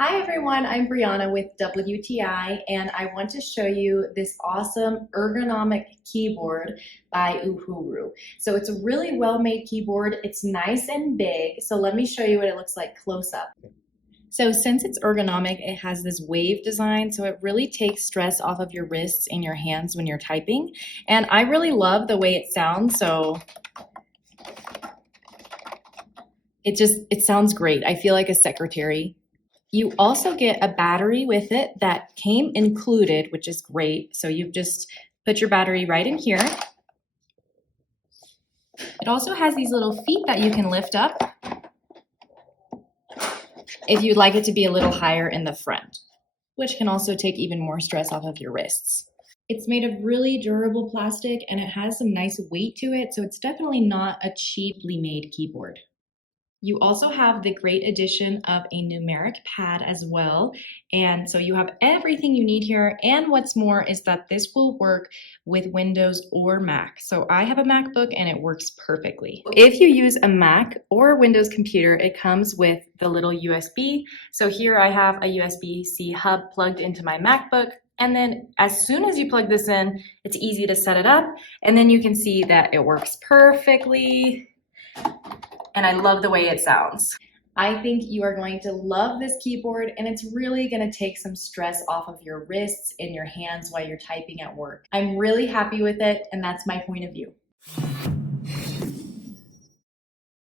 Hi everyone, I'm Brianna with WTI and I want to show you this awesome ergonomic keyboard by UHURU. So it's a really well-made keyboard. It's nice and big. So let me show you what it looks like close up. So since it's ergonomic, it has this wave design, so it really takes stress off of your wrists and your hands when you're typing. And I really love the way it sounds, so it sounds great. I feel like a secretary. You also get a battery with it that came included, which is great. So you just put your battery right in here. It also has these little feet that you can lift up if you'd like it to be a little higher in the front, which can also take even more stress off of your wrists. It's made of really durable plastic and it has some nice weight to it, so it's definitely not a cheaply made keyboard. You also have the great addition of a numeric pad as well. And so you have everything you need here. And what's more is that this will work with Windows or Mac. So I have a MacBook and it works perfectly. If you use a Mac or Windows computer, it comes with the little USB. So here I have a USB-C hub plugged into my MacBook. And then as soon as you plug this in, it's easy to set it up. And then you can see that it works perfectly. And I love the way it sounds. I think you are going to love this keyboard and it's really going to take some stress off of your wrists and your hands while you're typing at work. I'm really happy with it and that's my point of view.